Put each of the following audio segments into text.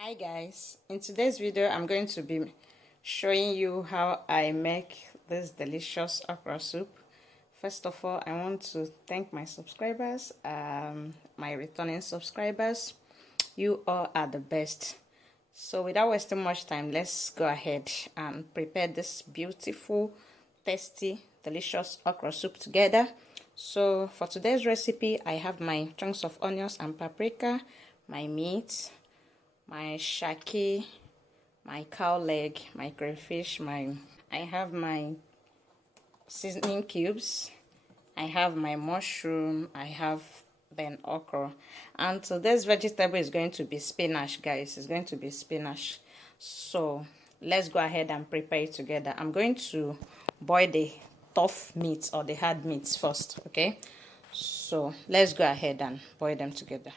Hi guys, in today's video I'm going to be showing you how I make this delicious okra soup. First of all, I want to thank my subscribers, my returning subscribers. You all are the best. So without wasting much time, let's go ahead and prepare this beautiful, tasty, delicious okra soup together. So for today's recipe, I have my chunks of onions and paprika, my meat, my shaki, my cow leg, my crayfish, I have my seasoning cubes, I have my mushroom, I have then okra. And today's vegetable is going to be spinach, guys. It's going to be spinach. So let's go ahead and prepare it together. I'm going to boil the tough meat or the hard meats first, okay? So let's go ahead and boil them together.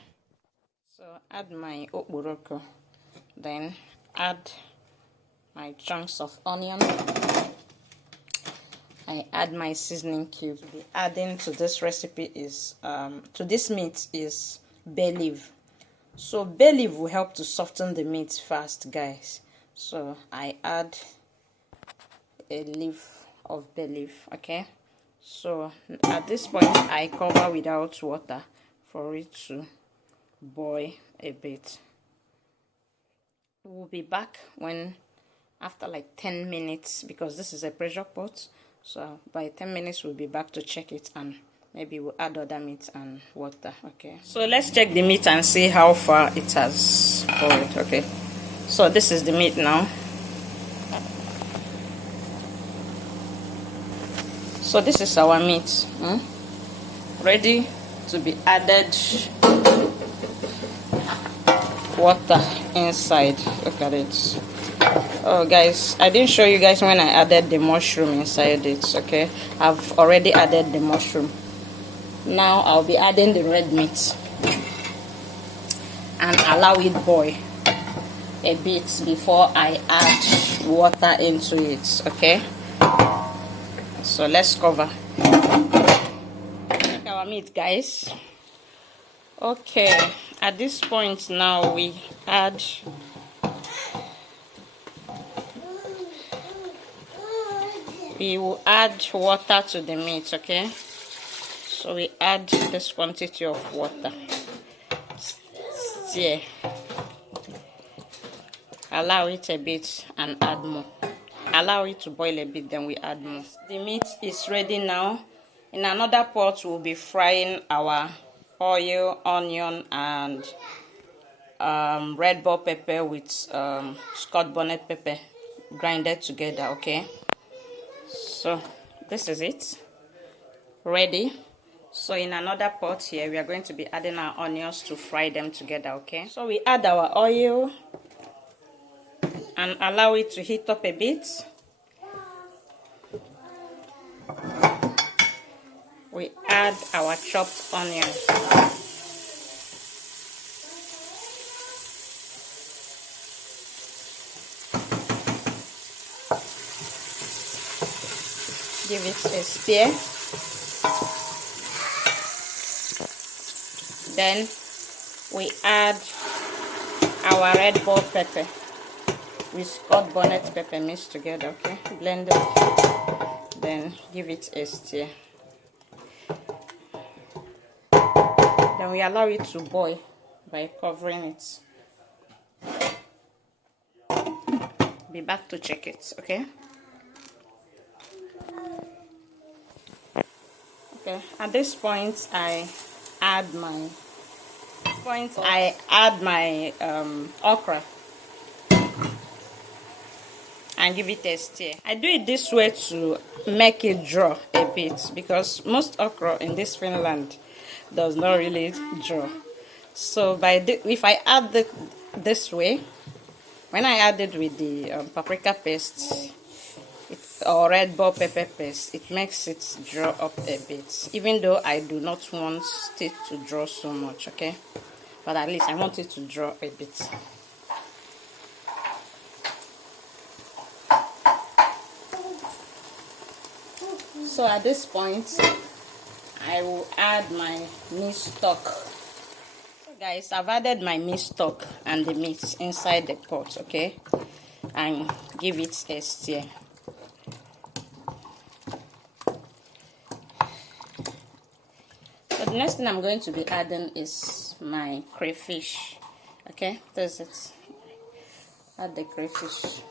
So add my okro, then add my chunks of onion. I add my seasoning cubes. The adding to this recipe is to this meat is bay leaf. So bay leaf will help to soften the meat fast, guys. So I add a leaf of bay leaf, okay? So at this point I cover without water for it to boil a bit. We'll be back when after like 10 minutes, because this is a pressure pot. So by 10 minutes we'll be back to check it, and maybe we'll add other meat and water. Okay, so let's check the meat and see how far it has boiled. Okay, so this is the meat now. So this is our meat, ready to be added. Water inside. Look at it. Oh guys, I didn't show you guys when I added the mushroom inside it. Okay, I've already added the mushroom. Now I'll be adding the red meat and allow it boil a bit before I add water into it. Okay, so let's cover. Look our meat, guys. Okay, at this point now we will add water to the meat. Okay, so we add this quantity of water. Stir, allow it a bit and add more. Allow it to boil a bit, then we add more. The meat is ready now. In another pot we'll be frying our oil, onion, and red bell pepper with Scotch bonnet pepper grinded together. Okay, so this is it, ready. So in another pot here we are going to be adding our onions to fry them together. Okay, so we add our oil and allow it to heat up a bit. We add our chopped onions. Give it a stir. Then we add our red bell pepper with Scotch bonnet pepper mixed together. Okay, blend it. Then give it a stir. Then we allow it to boil by covering it. Be back to check it. Okay. Okay, at this point I add my okra and give it a stir. I do it this way to make it draw a bit, because most okra in this Finland does not really draw. So if I add this way, when I add it with the paprika paste or red bell pepper paste, it makes it draw up a bit, even though I do not want it to draw so much. Okay, but at least I want it to draw a bit. So at this point I will add my meat stock. So Guys, I've added my meat stock and the meat inside the pot, okay, and give it a stir. So the next thing I'm going to be adding is my crayfish, okay. That's it. Add the crayfish.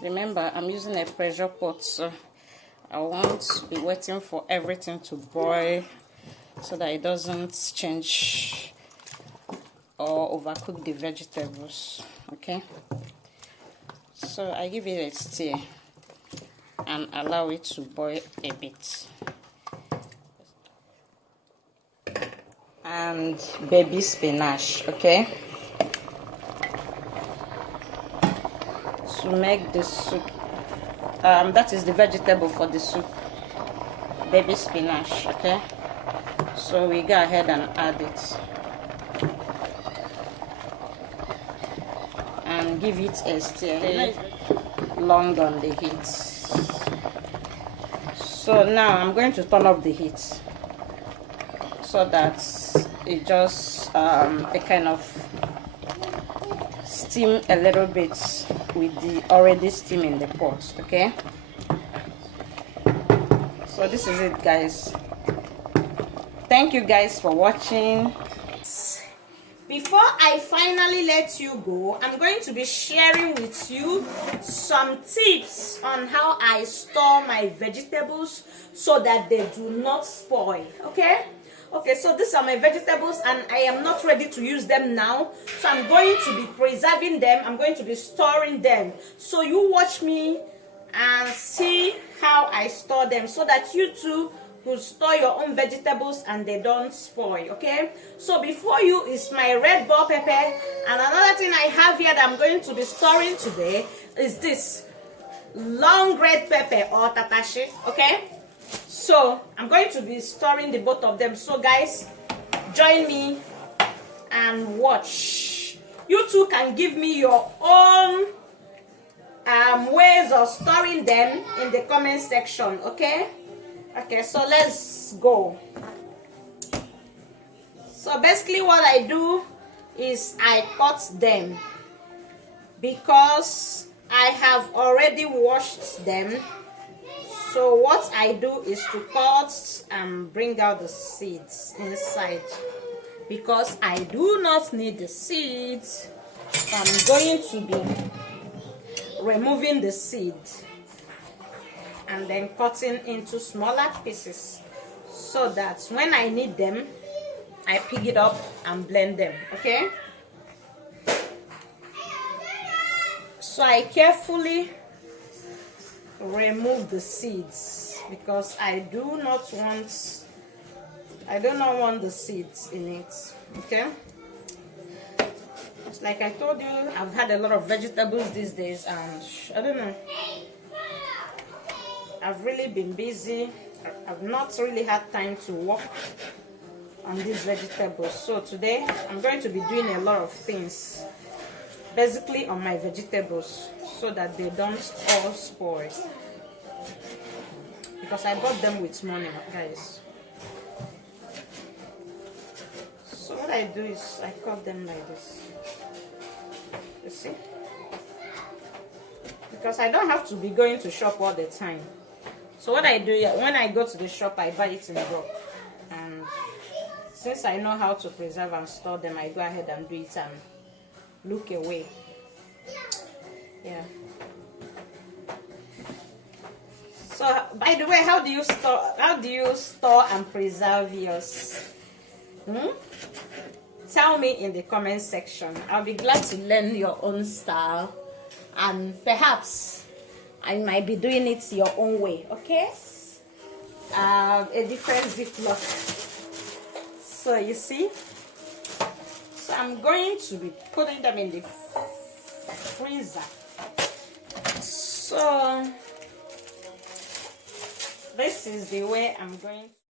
Remember, I'm using a pressure pot, so I won't be waiting for everything to boil so that it doesn't change or overcook the vegetables, okay. So I give it a stir and allow it to boil a bit. And baby spinach, okay, to make the soup. That is the vegetable for the soup, baby spinach, okay. So we go ahead and add it and give it a stir long on the heat. So now I'm going to turn off the heat so that it just a kind of steam a little bit with the already steam in the pot, okay. So this is it, guys. Thank you guys for watching. Before I finally let you go, I'm going to be sharing with you some tips on how I store my vegetables so that they do not spoil, okay. Okay, so these are my vegetables and I am not ready to use them now, so I'm going to be preserving them. I'm going to be storing them, so you watch me and see how I store them so that you too will store your own vegetables and they don't spoil, okay. So before you is my red bell pepper, and another thing I have here that I'm going to be storing today is this long red pepper or tatashi, okay. So I'm going to be storing the both of them, so guys, join me and watch. You too can give me your own ways of storing them in the comment section, okay. Okay, so let's go. So basically what I do is I cut them because I have already washed them. So what I do is to cut and bring out the seeds inside because I do not need the seeds. So I'm going to be removing the seeds and then cutting into smaller pieces so that when I need them, I pick it up and blend them, okay. So I carefully remove the seeds because I do not want the seeds in it, okay. It's like I told you, I've had a lot of vegetables these days and I don't know, I've really been busy. I've not really had time to work on these vegetables. So today I'm going to be doing a lot of things basically on my vegetables so that they don't all spoil, because I bought them with money, guys. So what I do is I cut them like this, you see, because I don't have to be going to shop all the time. So what I do, when I go to the shop, I buy it in bulk, and since I know how to preserve and store them, I go ahead and do it and look away. Yeah. So by the way, how do you store and preserve yours? Tell me in the comment section. I'll be glad to learn your own style, and perhaps I might be doing it your own way, okay? A different ziplock. So you see, so I'm going to be putting them in the freezer. So this is the way I'm going to